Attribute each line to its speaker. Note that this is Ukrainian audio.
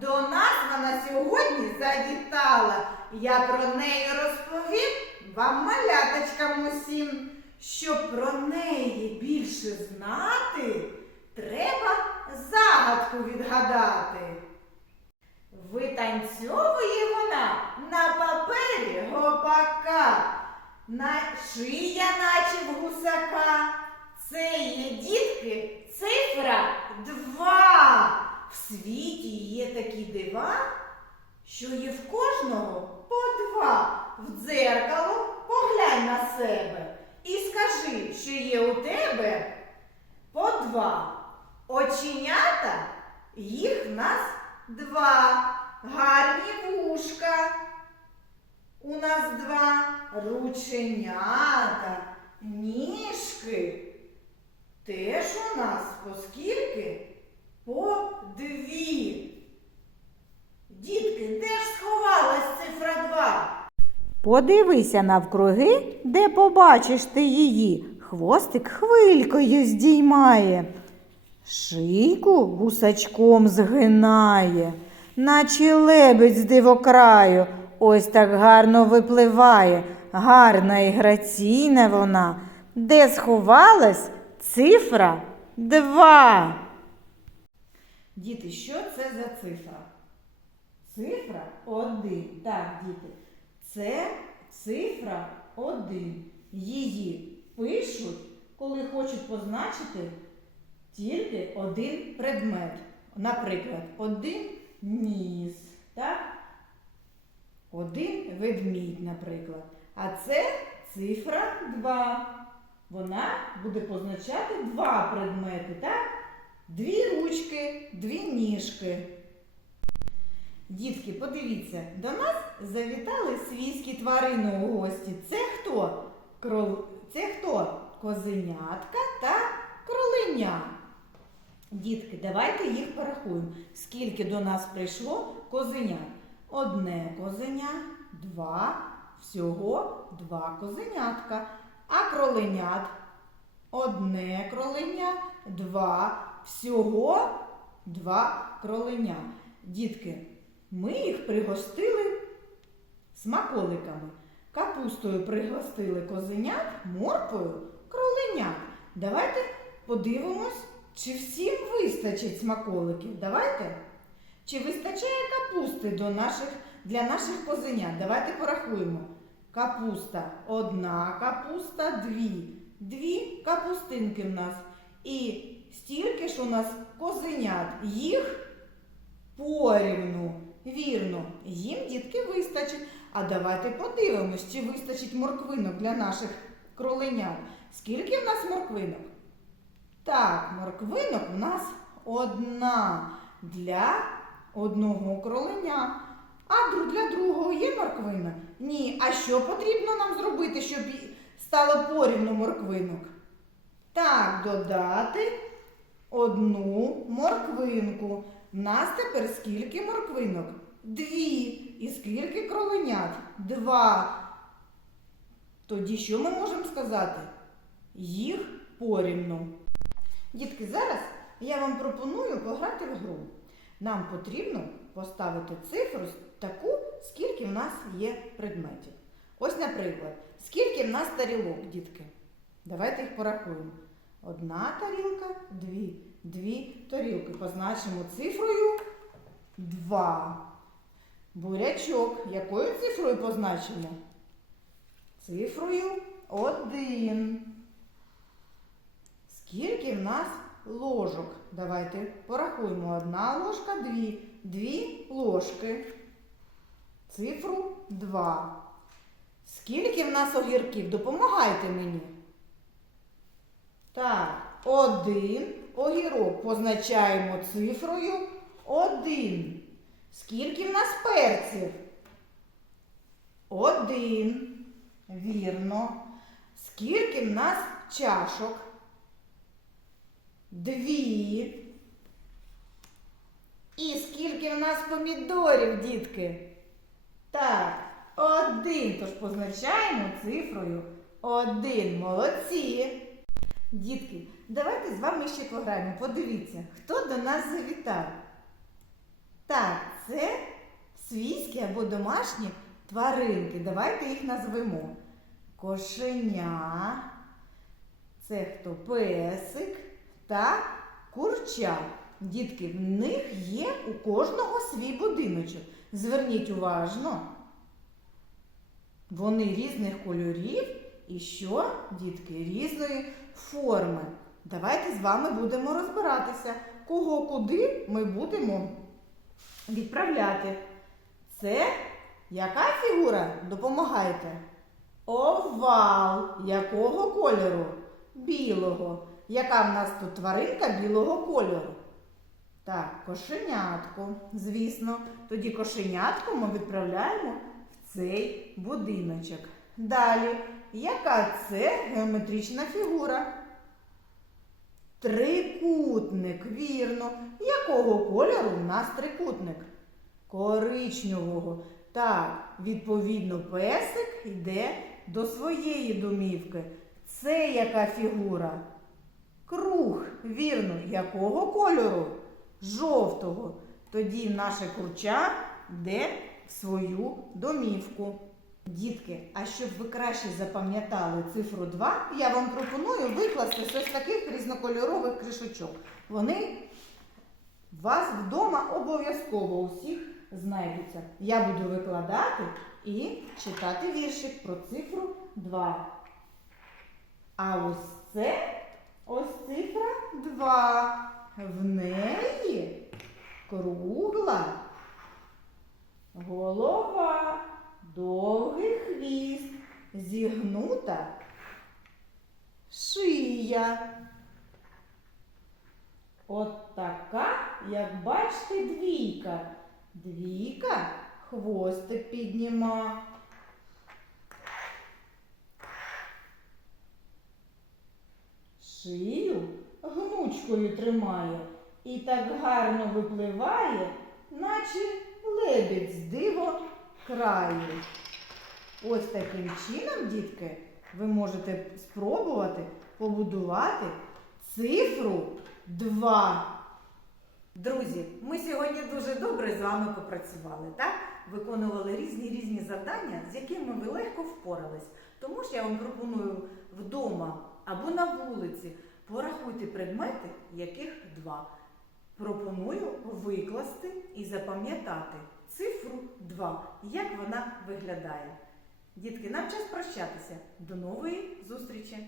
Speaker 1: До нас вона сьогодні завітала. Я про неї розповім вам маляточкам усім. Щоб про неї більше знати, треба загадку відгадати. Витанцьовує вона на папері гопака, на шия, наче в гусака. Це є дітки цифра два. В світі є такі дива, що є в кожного по два. В дзеркало поглянь на себе і скажи, що є у тебе по два. Оченята їх в нас два. Гарні вушка. У нас два рученята, ніжки. Теж у нас по скільки? По дві. Дітки, де ж сховалась цифра два?
Speaker 2: Подивися навкруги, де побачиш ти її. Хвостик хвилькою здіймає, шийку гусачком згинає, наче лебедь з дивокраю. Ось так гарно випливає, гарна і граційна вона. Де сховалась цифра два.
Speaker 1: Діти, що це за цифра? Цифра один. Так, діти. Це цифра один. Її пишуть, коли хочуть позначити тільки один предмет. Наприклад, один ніс. Так? Один ведмідь, наприклад. А це цифра 2. Вона буде позначати два предмети, так? Дві ручки, дві ніжки. Дітки, подивіться, до нас завітали свійські тварини у гості. Це хто? Крол... Це хто? Козенятка та кроленя. Дітки, давайте їх порахуємо. Скільки до нас прийшло козенят? Одне козеня, два, всього два козенятка. А кроленят одне кроленя, два, всього два кроленя. Дітки, ми їх пригостили смаколиками. Капустою пригостили козенят, морквою кроленят. Давайте подивимось, чи всім вистачить смаколиків. Давайте. Чи вистачає капусти до наших, для наших козенят? Давайте порахуємо. Капуста одна капуста, дві. Дві капустинки в нас. І стільки ж у нас козенят. Їх порівну. Вірно, їм дітки вистачить. А давайте подивимось, чи вистачить морквинок для наших кроленят. Скільки в нас морквинок? Так, морквинок у нас одна для одного кроленя. А для другого є морквина? Ні. А що потрібно нам зробити, щоб стало порівну морквинок? Так, додати одну морквинку. В нас тепер скільки морквинок? Дві. І скільки кроленят? Два. Тоді що ми можемо сказати? Їх порівну. Дітки, зараз я вам пропоную пограти в гру. Нам потрібно поставити цифру таку, скільки в нас є предметів. Ось, наприклад, скільки в нас тарілок, дітки? Давайте їх порахуємо. Одна тарілка, дві. Дві тарілки. Позначимо цифрою 2. Бурячок. Якою цифрою позначимо? Цифрою 1. Скільки в нас ложок? Давайте порахуємо. Одна ложка, дві. Дві ложки. Цифру 2. Скільки в нас огірків? Допомагайте мені. Так, один огірок позначаємо цифрою 1. Скільки в нас перців? Один. Вірно. Скільки в нас чашок? Дві. І скільки в нас помідорів, дітки? Так, один. Тож позначаємо цифрою один. Молодці. Дітки, давайте з вами ще пограємо. Подивіться, хто до нас завітав. Так, це свійські або домашні тваринки. Давайте їх назвемо. Кошеня, це хто песик та курча. Дітки, в них є у кожного свій будиночок. Зверніть уважно. Вони різних кольорів і що, дітки, різної форми. Давайте з вами будемо розбиратися, кого куди ми будемо відправляти. Це яка фігура? Допомагайте. Овал. Якого кольору? Білого. Яка в нас тут тваринка білого кольору? Так, кошенятко, звісно. Тоді кошенятко ми відправляємо в цей будиночок. Далі, яка це геометрична фігура? Трикутник, вірно. Якого кольору в нас трикутник? Коричневого. Так, відповідно, песик йде до своєї домівки. Це яка фігура? Круг, вірно, якого кольору? Жовтого. Тоді наше курча йде в свою домівку. Дітки, а щоб ви краще запам'ятали цифру 2, я вам пропоную викласти ось таких різнокольорових кришечок. Вони вас вдома обов'язково усіх знайдуться. Я буду викладати і читати віршик про цифру 2. А ось це ось цифра 2. В неї кругла голова, довгий хвіст, зігнута шия. От така, як бачите, двійка. Двійка хвостик підніма. Шию гнучкою тримає і так гарно випливає, наче лебідь з диво краю. Ось таким чином, дітки, ви можете спробувати побудувати цифру 2. Друзі, ми сьогодні дуже добре з вами попрацювали, так? Виконували різні різні завдання, з якими ви легко впорались. Тому ж я вам пропоную вдома або на вулиці порахуйте предмети, яких два. Пропоную викласти і запам'ятати цифру 2, як вона виглядає. Дітки, нам час прощатися. До нової зустрічі!